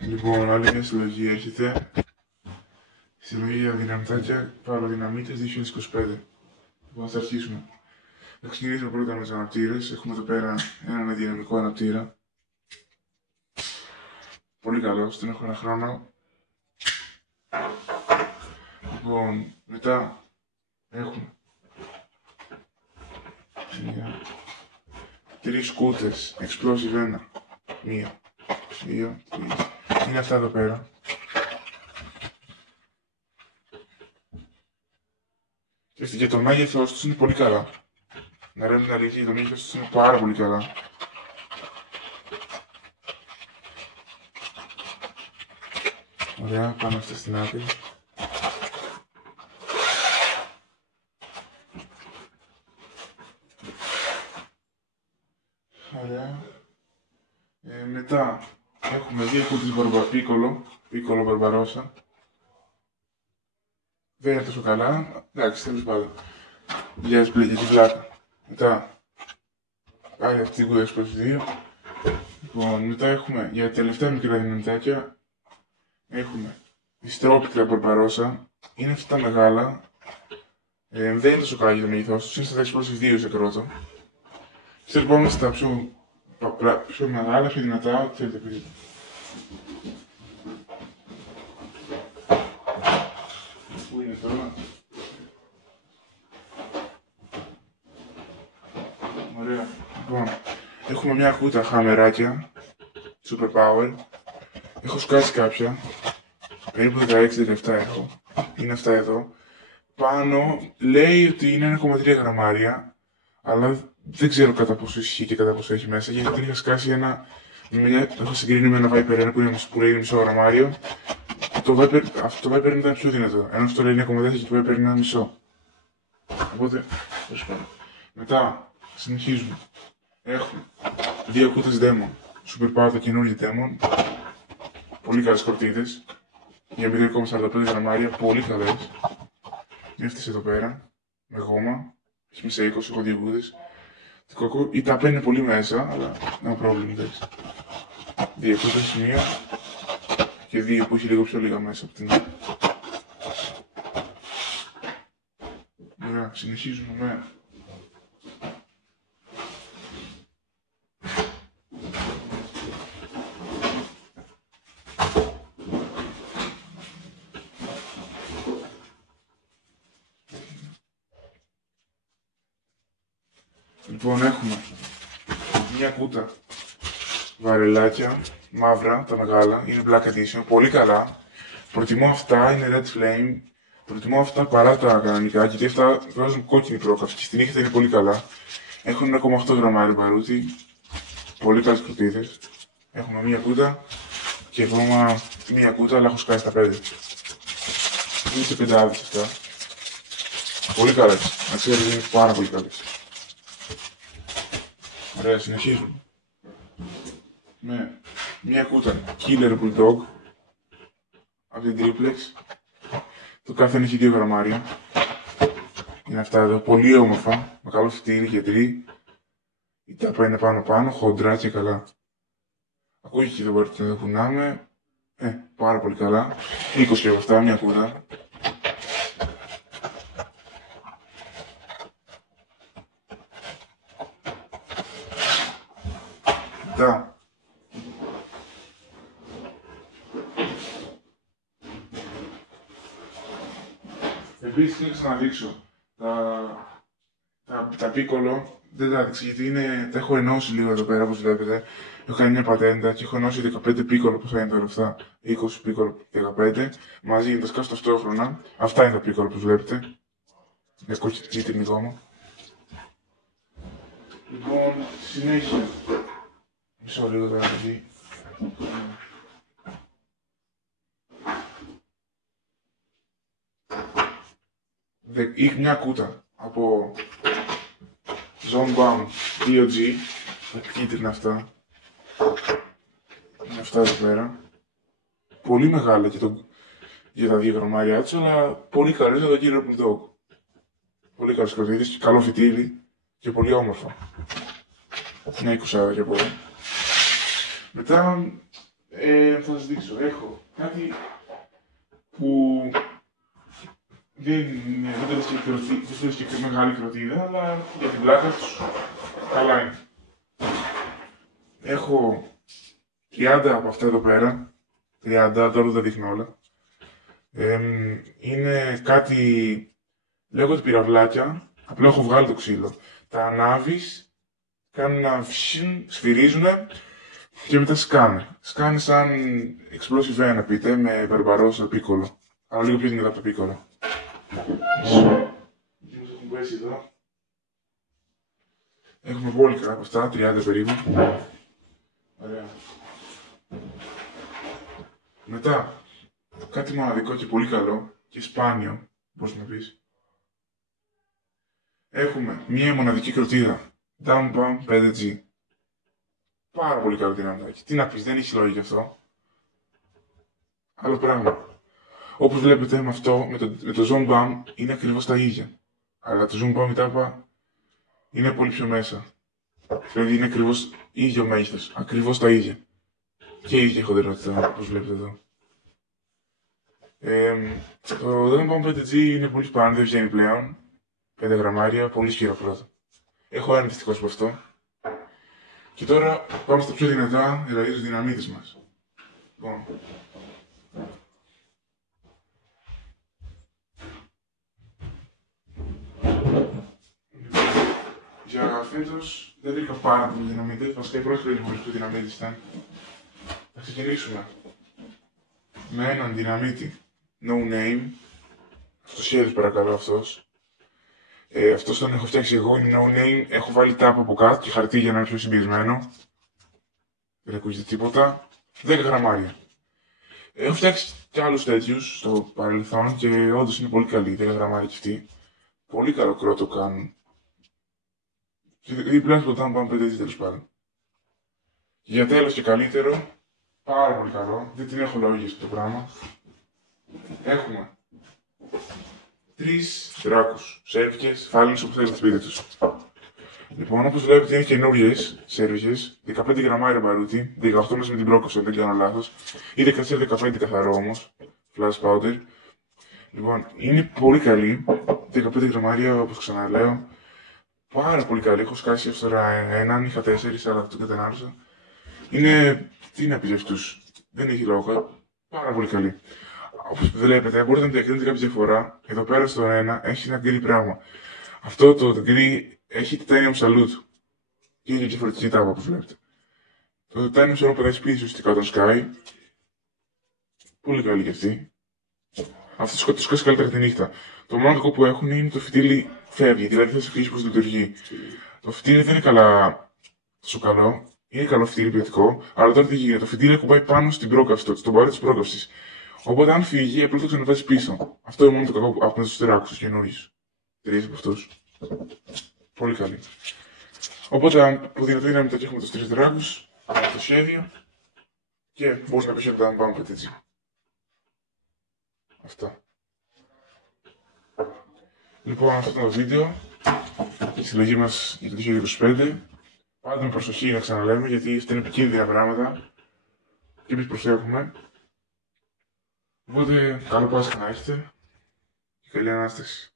Λοιπόν, άλλη μια συλλογή έρχεται. Συλλογή για δυναμητάκια παραδυναμίτες 2025. Λοιπόν, θα αρχίσουμε. Θα ξεκινήσουμε πρώτα με τους αναπτήρες. Έχουμε εδώ πέρα έναν δυναμικό αναπτήρα. Πολύ καλός, τον έχω ένα χρόνο. Λοιπόν, μετά έχουμε τρεις σκούτες, explosive 1. Μία, δύο, τρεις. Είναι αυτά εδώ πέρα. Και το μέγεθος τους είναι πολύ καλά. Να λέμε την αλήθεια, το μέγεθος τους είναι πάρα πολύ καλά. Ωραία, πάμε αυτά στην άκρη. Ωραία. Μετά έχουμε δύο κούτες πίκολο μπαρμπαρόσα. Δεν είναι τόσο καλά. Εντάξει, τέλος πάντων. Για την πλάκα. Μετά πάει αυτή την κούτα προς 2. Λοιπόν, μετά έχουμε για τα τελευταία μικρά δυναμητάκια. Έχουμε τη στρόπικλα μπαρμπαρόσα. Είναι αυτά μεγάλα. Δεν είναι τόσο καλά για το μέγεθός τους. Είναι στα 6 προς 2 σε κρότο. Ξέρω πάμε στα πιο μεγάλα, πιο δυνατά, ό,τι θέλετε πείτε. Πού είναι τώρα? Ωραία. Λοιπόν, έχουμε μια κούτα χαμεράκια, super power. Έχω σκάσει κάποια, περίπου 16-17 έχω. Είναι αυτά εδώ. Πάνω λέει ότι είναι 1,3 γραμμάρια, αλλά δεν ξέρω κατά πόσο ισχύει και κατά πόσο έχει μέσα, γιατί είχα σκάσει το έχω συγκρίνει με ένα Viper 1 που λέει μισό γραμμάριο. Αυτό το Viper ήταν πιο δυνατό, ενώ αυτό λέει 1,4 και το Viper είναι ένα μισό. Οπότε, μετά, συνεχίζουμε. Έχουμε δύο κούτες Demon, super power τα καινούργια Demon. Πολύ καλές κορτίδες, για 0,45 γραμμάρια, πολύ καλές. Είναι αυτές εδώ πέρα, με γόμα, είμαι σε 20, έχω δύο κούτες. Η ταπέ είναι πολύ μέσα, αλλά no problem, εντάξει. Δύο κούτες, μία και δύο που έχει λίγο πιο λίγα μέσα από την άλλη. Ωραία, συνεχίζουμε με λοιπόν, έχουμε μια κούτα βαρελάκια, μαύρα, τα μεγάλα, είναι Black Edition, πολύ καλά. Προτιμώ αυτά, είναι Red Flame. Προτιμώ αυτά παρά τα κανονικά, γιατί αυτά βγάζουν κόκκινη πρόκαυση και στην ήχτα είναι πολύ καλά. Έχουν 1,8 γραμμάρια μπαρούτι, πολύ καλές κροτίδες. Έχουμε μία κούτα και ακόμα μία κούτα, αλλά έχω σκάσει τα 5. Είναι σε 5 αυτά. Πολύ καλές, να ξέρετε είναι πάρα πολύ καλές. Ωραία, συνεχίζουμε με μια κούτα Killer Bulldog από την Triplex. Το κάθε έχει 2 γραμμάρια. Είναι αυτά εδώ, πολύ όμορφα, με καλό φυτίλι και τρί. Η τάπα είναι πάνω, χοντρά και καλά. Ακούγεται και δεν μπορείτε να το κουνάμε. Πάρα πολύ καλά. 20 και από αυτά, μια κούτα. Μετά. Επίσης θέλω να ξαναδείξω τα πίκολο, δεν τα έδειξα γιατί τα έχω ενώσει λίγο εδώ πέρα όπως βλέπετε. Έχω κάνει μια πατέντα και έχω ενώσει 15 πίκολο, πώς θα είναι τώρα αυτά, 20 πίκολο, 15, μαζί για να τα σκάσω ταυτόχρονα. Αυτά είναι τα πίκολο όπως βλέπετε. Με κίτρινη γόμα. Λοιπόν, συνέχεια. Μισό λίγο τώρα να δει. Μια κούτα από Zonebam 2G, τα κίτρινα αυτά. Είναι αυτά εδώ πέρα. Πολύ μεγάλα για τα 2 γραμμάρια τους, αλλά πολύ καλή για το Killer Bulldog. Πολύ καλές κροτίδες και καλό φυτίλι και πολύ όμορφα. Μια 20 και πολύ. Μετά Θα σας δείξω. Έχω κάτι που δεν θέλει και μεγάλη κροτίδα, αλλά για την πλάκα τους καλά είναι. Έχω 30 από αυτά εδώ πέρα. 30, τώρα τα δείχνω όλα. Είναι κάτι, λέγονται πυραυλάκια, απλά έχω βγάλει το ξύλο. Τα ανάβεις, κάνουν ένα φυσιν, σφυρίζουνε και μετά σκάνε. Σκάνε σαν explosive να πείτε, με μπαρμπαρόσα πίκολο. Αλλά λίγο πιο δυνατά από το πίκολο. Τι μας έχουν πέσει εδώ. Έχουμε βόλικα από αυτά, 30 περίπου. Ωραία. Μετά, κάτι μοναδικό και πολύ καλό και σπάνιο, πώς να πεις. Έχουμε μία μοναδική κροτίδα. Downbump 5G. Πάρα πολύ καλό δυνατάκι. Τι να πεις, δεν έχει λόγο γι' αυτό. Άλλο πράγμα. Όπως βλέπετε με αυτό, με το Zone Bump είναι ακριβώς τα ίδια. Αλλά το Zone Bump μετά είναι πολύ πιο μέσα. Δηλαδή είναι ακριβώς ίδιο μέγεθος. Ακριβώς τα ίδια. Και η ίδια χοντερότητα, όπως βλέπετε εδώ. Το Zone Bump 5G είναι πολύ σπάνιο, δεν βγαίνει πλέον. 5 γραμμάρια, πολύ ισχυρό πρώτα. Έχω ένα δυστυχώς από αυτό. Και τώρα πάμε στα πιο δυνατά, δηλαδή στους δυναμίτες μας. Λοιπόν. Για φέτος δεν βρήκα πάρα πολλούς δυναμίτες, βασικά η πρώτη χρονιά χωρίς δυναμίτες ήταν. Θα ξεκινήσουμε με έναν δυναμίτη No Name. Αυτοσχέδιος παρακαλώ αυτός. Αυτός τον έχω φτιάξει εγώ, είναι No Name. Έχω βάλει τάπα από κάτω και χαρτί για να είναι πιο συμπυρισμένο. Δεν ακούγεται τίποτα. 10 γραμμάρια. Έχω φτιάξει και άλλους τέτοιους στο παρελθόν και όντως είναι πολύ καλή. 10 γραμμάρια κι αυτοί. Πολύ καλό κρότο κάνουν. Και δίπλα από όταν πάμε 5 τέλος πάντων. Για τέλος και καλύτερο, πάρα πολύ καλό. Δεν την έχω λόγια αυτό το πράγμα. Έχουμε 3 δράκους, σέρβικες, φάλινες όπως θέλετε σπίτι τους. Λοιπόν, όπως βλέπετε είναι καινούριες σέρβικες, 15 γραμμάρια μπαρούτι, 18 μέσα με την πρόκοψη, αν δεν κάνω λάθος, ή 14-15 καθαρό όμως, flash powder. Λοιπόν, είναι πολύ καλή, 15 γραμμάρια όπως ξαναλέω, πάρα πολύ καλή. Έχω σκάσει έως τώρα έναν, είχα 4, αλλά το κατανάλωσα. Είναι, τι να πεις αυτούς, δεν έχει λόγο, πάρα πολύ καλή. Όπως βλέπετε, μπορείτε να διακρίνετε κάποια διαφορά. Εδώ πέρα στο ένα έχει ένα γκρι πράγμα. Αυτό το γκρι έχει titanium salute. Και έχει διαφορετική τάπα, όπως βλέπετε. Το titanium salute περάσει πίσω ουσιαστικά όταν σκάει. Πολύ καλή κι αυτή. Αυτό το σκάσει καλύτερα τη νύχτα. Το μόνο κακό που έχουν είναι το φυτίλι φεύγει, δηλαδή θα σε αφήσει πως λειτουργεί. Το φυτίλι δεν είναι καλά τόσο καλό. Είναι καλό φυτίλι ποιοτικό, αλλά τώρα τι γίνεται. Το φυτίλι ακουμπάει πάνω στην πρόκαυση, στον παρό τη πρόκαυση. Οπότε αν φύγει, απλά το ξαναβάζει πίσω. Αυτό είναι μόνο το κακό από του τεράκου, του καινούριου. 3 από αυτού. Πολύ καλή. Οπότε που δυνατή μετά έχουμε του 3 τεράκου, το σχέδιο και μπορεί να πει ότι θα πάμε έτσι. Αυτά. Λοιπόν, αυτό ήταν το βίντεο. Η συλλογή μας για το 2025. Πάντα με προσοχή να ξαναλέμε, γιατί αυτά είναι επικίνδυνα πράγματα και εμείς προσέχουμε. Οπότε, καλό Πάσχα να έχετε και καλή Ανάσταση.